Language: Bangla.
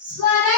स्वरा